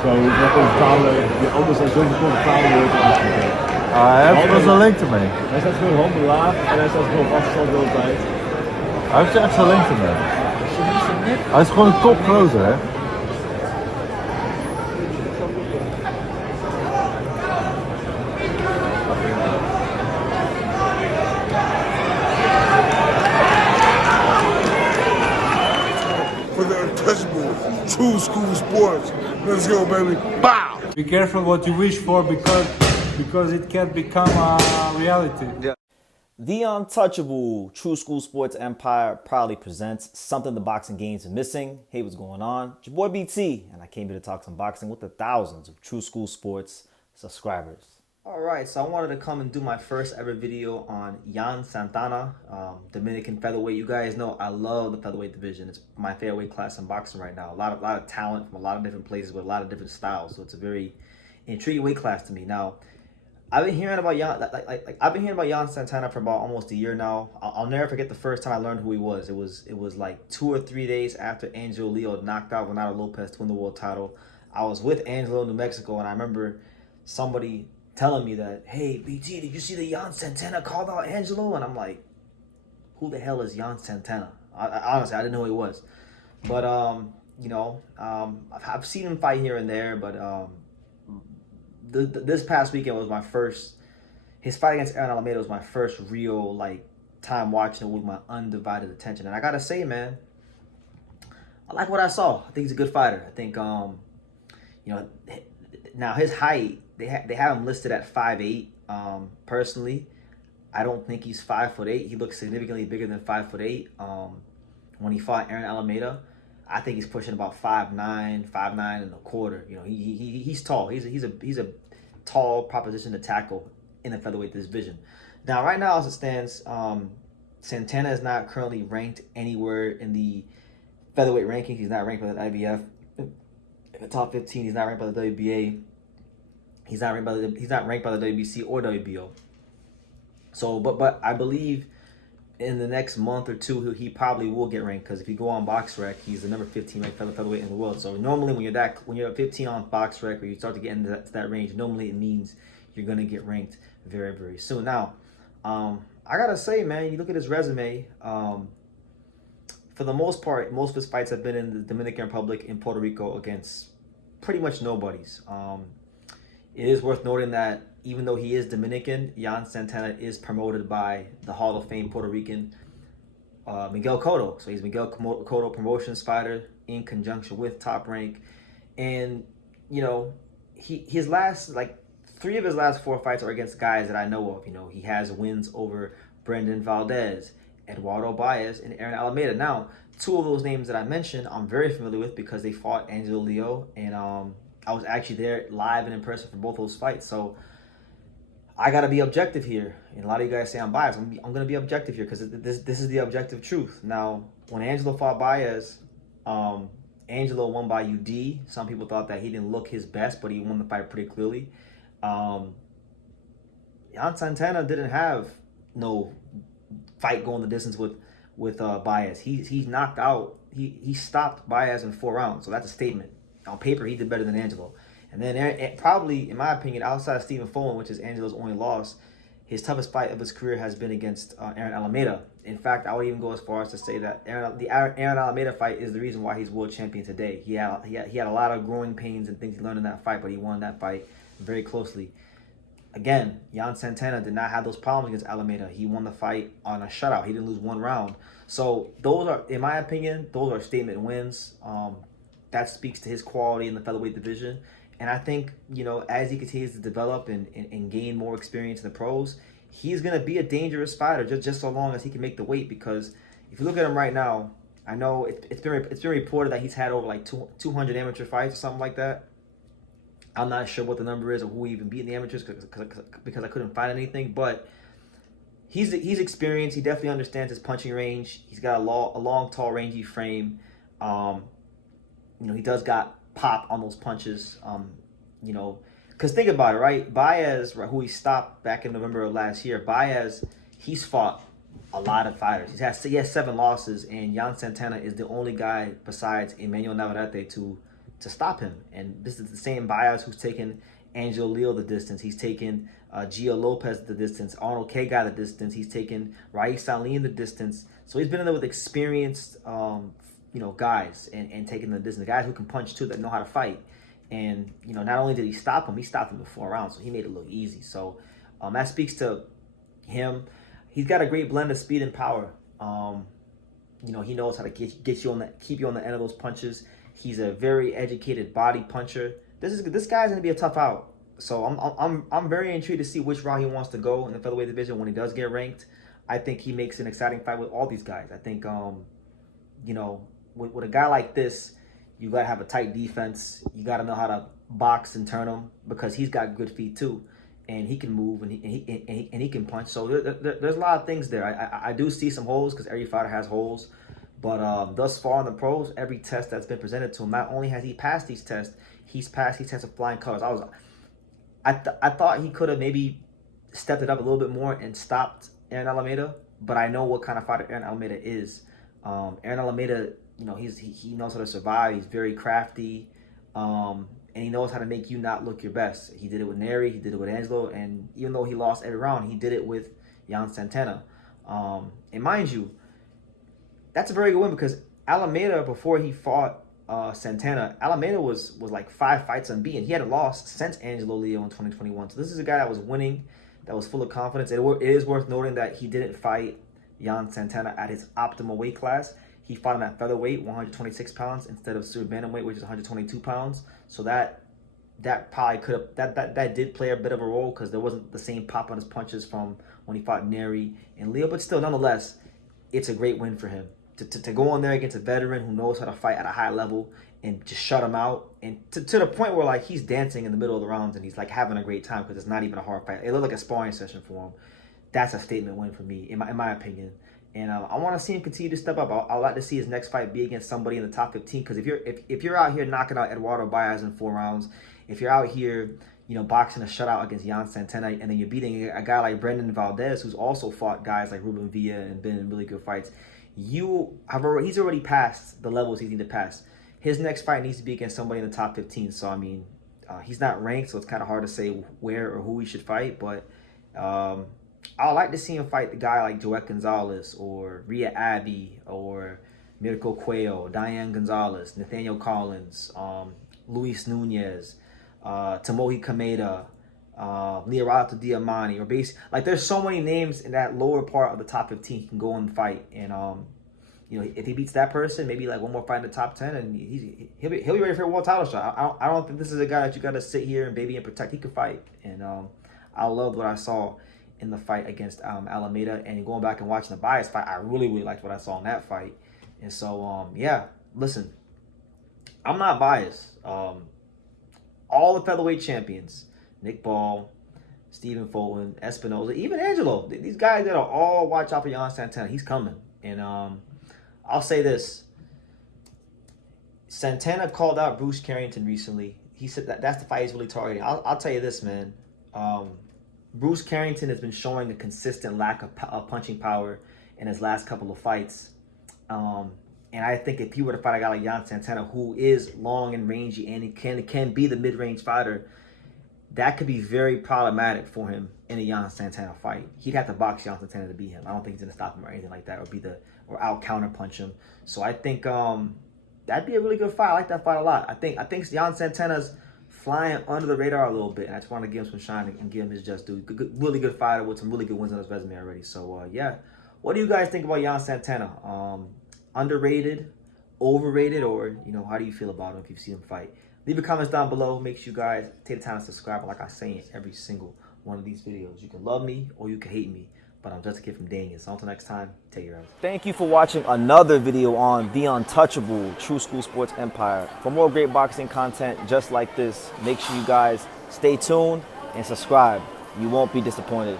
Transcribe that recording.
gewoon met een totale, die anders dan zo'n totale wordt afgegeven. Hij heeft wel zijn lengte mee. Hij staat gewoon handen laag en hij staat gewoon vastgesteld de hele tijd. Hij heeft echt zijn lengte mee. Hij is gewoon een top groter, hè? For the untouchable, true school sports. Let's go, baby. Bow! Be careful what you wish for because it can become a reality. The untouchable True School Sports Empire proudly presents something the boxing games are missing. Hey, what's going on? It's your boy BT, and I came here to talk some boxing with the thousands of True School Sports subscribers. Alright, so I wanted to come and do my first ever video on Yan Santana, Dominican featherweight. You guys know I love the featherweight division. It's my favorite weight class in boxing right now. A lot of talent from a lot of different places with a lot of different styles. So it's a very intriguing weight class to me. Now, I've been hearing about Yan Santana for about almost a year now. I'll never forget the first time I learned who he was. It was like 2 or 3 days after Angelo Leo knocked out Renato Lopez to win the world title. I was with Angelo in New Mexico, and I remember somebody telling me that, hey, BT, did you see the Yan Santana called out Angelo? And I'm like, who the hell is Yan Santana? Honestly, I didn't know who he was. But, I've seen him fight here and there, but this past weekend was my first, his fight against Aaron Alameda was my first real, time watching it with my undivided attention. And I gotta say, man, I like what I saw. I think he's a good fighter. I think, now his height, they have him listed at 5'8". Personally, I don't think he's 5'8". He looks significantly bigger than 5'8". When he fought Aaron Alameda, I think he's pushing about 5'9", 5'9 and a quarter. You know, he's tall. He's a tall proposition to tackle in the featherweight division. Now, right now, as it stands, Santana is not currently ranked anywhere in the featherweight rankings. He's not ranked by the IBF. In the top 15, he's not ranked by the WBA. He's not ranked by the WBC or WBO. So, but I believe in the next month or two, he probably will get ranked, because if you go on BoxRec, he's the number 15 ranked featherweight in the world. So normally when you're 15 on BoxRec, or you start to get into that range, normally it means you're gonna get ranked very, very soon. Now, I gotta say, man, you look at his resume. For the most part, most of his fights have been in the Dominican Republic, in Puerto Rico, against pretty much nobodies. It is worth noting that even though he is Dominican, Yan Santana is promoted by the Hall of Fame Puerto Rican Miguel Cotto. So he's Miguel Cotto Promotions fighter in conjunction with Top Rank. And, you know, his last, 3 of his last 4 fights are against guys that I know of. You know, he has wins over Brendan Valdez, Eduardo Baez, and Aaron Alameda. Now, 2 of those names that I mentioned, I'm very familiar with because they fought Angelo Leo, and I was actually there live and in person for both those fights. So I gotta be objective here. And a lot of you guys say I'm biased. I'm gonna be objective here because this is the objective truth. Now, when Angelo fought Baez, Angelo won by UD. Some people thought that he didn't look his best, but he won the fight pretty clearly. Yan Santana didn't have no fight going the distance with Baez. He's knocked out. He stopped Baez in 4 rounds. So that's a statement. On paper, he did better than Angelo. And then probably, in my opinion, outside of Stephen Fulton, which is Angelo's only loss, his toughest fight of his career has been against Aaron Alameda. In fact, I would even go as far as to say that the Aaron Alameda fight is the reason why he's world champion today. He had a lot of growing pains and things he learned in that fight, but he won that fight very closely. Again, Yan Santana did not have those problems against Alameda. He won the fight on a shutout. He didn't lose 1 round. So those are, in my opinion, those are statement wins. That speaks to his quality in the featherweight division. And I think, you know, as he continues to develop and gain more experience in the pros, he's going to be a dangerous fighter just so long as he can make the weight. Because if you look at him right now, I know it's been reported that he's had over 200 amateur fights or something like that. I'm not sure what the number is or who even beat in the amateurs because I couldn't find anything. But he's experienced. He definitely understands his punching range. He's got a long, tall, rangy frame. You know, he does got pop on those punches. You know, because think about it, right? Baez, who he stopped back in November of last year, Baez, he's fought a lot of fighters. He has 7 losses, and Yan Santana is the only guy besides Emmanuel Navarrete to to stop him. And this is the same bias who's taken Angelo Leo the distance. He's taken Gio Lopez the distance, Arnold K-Guy the distance. He's taken Raif Salim the distance. So he's been in there with experienced, guys and taking the distance. The guys who can punch too, that know how to fight. And, not only did he stop him in the 4 rounds, so he made it look easy. So that speaks to him. He's got a great blend of speed and power. He knows how to keep you on the end of those punches. He's a very educated body puncher. This guy's gonna be a tough out. So I'm very intrigued to see which route he wants to go in the featherweight division when he does get ranked. I think he makes an exciting fight with all these guys. I think with a guy like this, you gotta have a tight defense. You gotta know how to box and turn him because he's got good feet too, and he can move and he can punch. So there's a lot of things there. I do see some holes because every fighter has holes. But thus far in the pros, every test that's been presented to him, not only has he passed these tests, he's passed these tests with flying colors. I thought he could have maybe stepped it up a little bit more and stopped Aaron Alameda, but I know what kind of fighter Aaron Alameda is. Aaron Alameda, he knows how to survive. He's very crafty, and he knows how to make you not look your best. He did it with Neri, he did it with Angelo, and even though he lost every round, he did it with Yan Santana. And mind you, that's a very good win because Alameda, before he fought Santana, Alameda was like 5 fights unbeaten. He hadn't lost since Angelo Leo in 2021. So this is a guy that was winning, that was full of confidence. It is worth noting that he didn't fight Yan Santana at his optimal weight class. He fought him at featherweight, 126 pounds, instead of super bantamweight, which is 122 pounds. So that probably could have that did play a bit of a role because there wasn't the same pop on his punches from when he fought Neri and Leo. But still, nonetheless, it's a great win for him. To go on there against a veteran who knows how to fight at a high level and just shut him out, and to the point where like he's dancing in the middle of the rounds and he's like having a great time because it's not even a hard fight. It looked like a sparring session for him. That's a statement win for me, in my opinion. And I want to see him continue to step up. I'd like to see his next fight be against somebody in the top 15. Because if you're out here knocking out Eduardo Baez in 4 rounds, if you're out here boxing a shutout against Yan Santana, and then you're beating a guy like Brendan Valdez, who's also fought guys like Ruben Villa and been in really good fights. He's already passed the levels he needs to pass. His next fight needs to be against somebody in the top 15. So, I mean, he's not ranked, so it's kind of hard to say where or who he should fight. But I'd like to see him fight the guy like Joet Gonzalez or Rhea Abbey or Mirko Cuello, Diane Gonzalez, Nathaniel Collins, Luis Nunez, Tomohi Kameda, Leorato Diamani, or like there's so many names in that lower part of the top 15 he can go and fight. And if he beats that person, maybe like one more fight in the top 10, and he'll be ready for a world title shot. I don't think this is a guy that you got to sit here and baby and protect. He can fight, and I loved what I saw in the fight against Alameda. And going back and watching the Bias fight, I really liked what I saw in that fight. And so yeah, listen, I'm not biased. All the featherweight champions, Nick Ball, Stephen Fulton, Espinoza, even Angelo, these guys that are all watch out for Yan Santana. He's coming. And I'll say this. Santana called out Bruce Carrington recently. He said that's the fight he's really targeting. I'll tell you this, man. Bruce Carrington has been showing a consistent lack of punching power in his last couple of fights. And I think if he were to fight a guy like Yan Santana, who is long and rangy and he can be the mid-range fighter, that could be very problematic for him in a Yan Santana fight. He'd have to box Yan Santana to beat him. I don't think he's gonna stop him or anything like that, or out counter punch him. So I think that'd be a really good fight. I like that fight a lot. I think Yan Santana's flying under the radar a little bit, and I just want to give him some shine and give him his just due. Really good fighter with some really good wins on his resume already. So yeah, what do you guys think about Yan Santana? Underrated, overrated, or how do you feel about him if you've seen him fight? Leave your comments down below. Make sure you guys take the time to subscribe. Like I say in every single one of these videos, you can love me or you can hate me, but I'm just a kid from Daniel. So until next time, take care. Thank you for watching another video on the untouchable True School Sports Empire. For more great boxing content just like this, make sure you guys stay tuned and subscribe. You won't be disappointed.